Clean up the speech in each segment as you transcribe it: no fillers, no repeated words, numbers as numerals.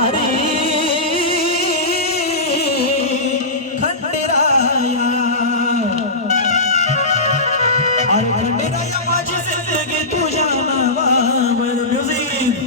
अरे खंडेराया अरे खंडेराया माझी जिंदगी तुझ्या नावावर म्युझिक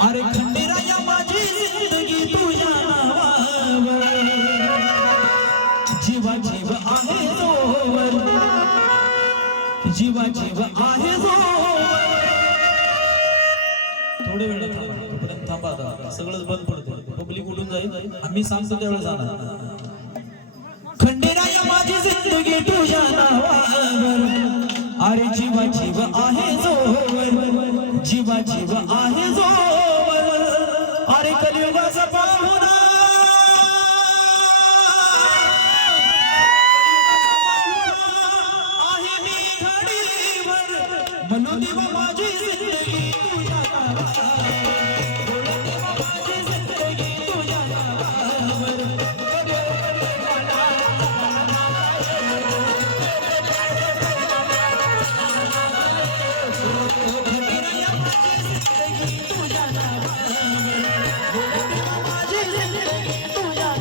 अरे खंडेराया माझी जिंदगी तुझ्या नावावर जीवा जीव आहे जोवर जीवा जीव आहे जोवर थोडे वेळ थांबा आता सगळंच बंद पडतं पब्लिक उठून जाईल आम्ही सांगतो त्यावेळेस जाणार खंडेराया माझी जिंदगी तुझ्या नावावर अरे जीवा जीव आहे जोवर जीवा जीव आहे जोवर अरे कलियुगाचा पाहुणा आहे मी घडीभर म्हणून देवा माझी जिंदगी तुझ्या नावावर बोला देवा माझी जिंदगी तुझ्या नावावर खंडेराया माझी जिंदगी तुझ्या नावावर बोला देवा माझी जिंदगी तुझ्या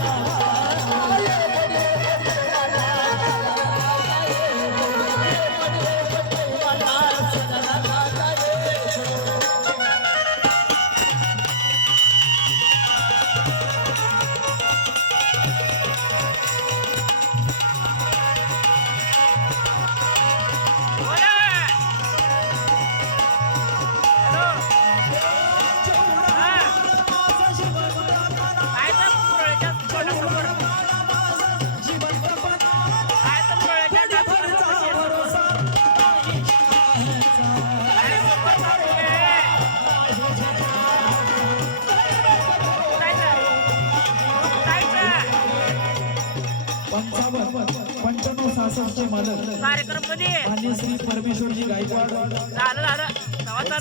चे मालक कार्यक्रम मध्ये माननीय श्री परमेश्वरजी गायकवाड झालं 11 वाजता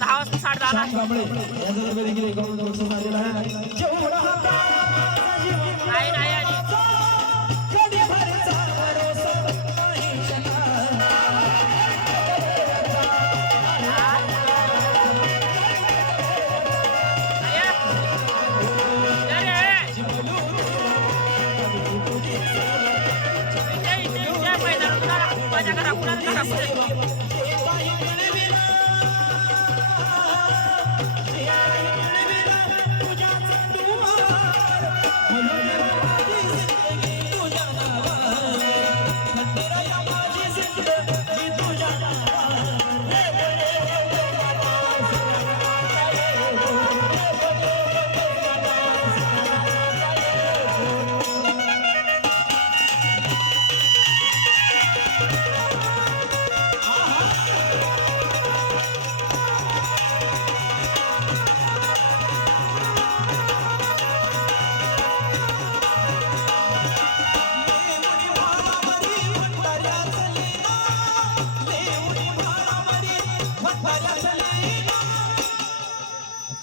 10 वाजता 10:30 कांबळे यांचा दरबार देखील एकावन्न वर्ष झालेला आहे नाही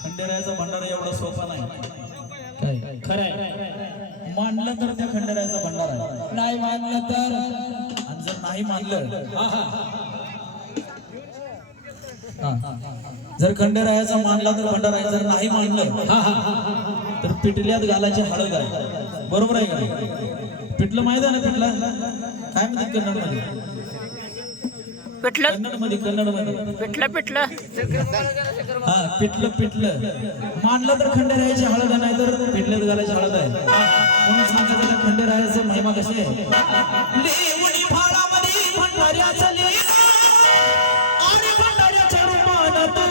खंडेरायाचा भंडारा एवढा सोपा नाही काय खरंय मानलं तर त्या खंडेरायाचा भंडारा आहे नाही मानलं तर आणि जर नाही मानलं जर खंडेरायाचा मानला तर भंडारा आहे जर नाही मानलं तर पिटल्यात घालायची हळद आहे बरोबर आहे का पिटलं माहिती आहे ना पिटलं काय म्हणतात कन्नड मध्ये पिठलं कन्नड मध्ये पिठलं हा पिटलं मानलं तर खंडेरायाची हळद नाही तर पिटल्यात घालायची हळद आहे म्हणून सांगायचं खंडेरायाचं महिमा कशी आहे लेवणी फाळामध्ये भंडाऱ्याचं लीला आणि भंडाऱ्याच्या रूपानं तू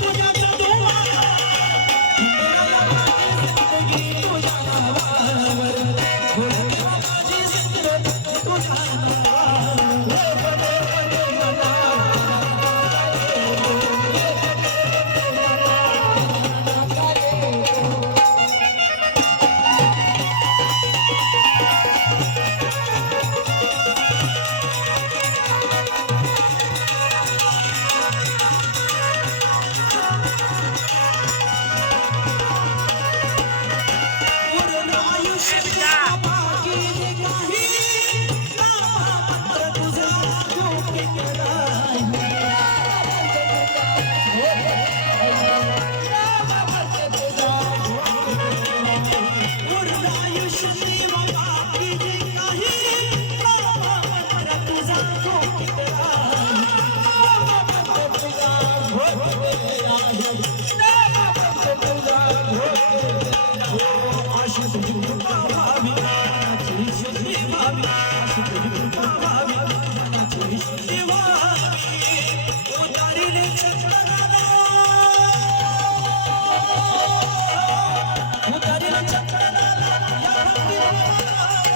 तुझ्या व्हावी मनाची शुद्धी व्हावी उतारीले चंद्रगाला उतारीले चंद्रगाला या भक्ती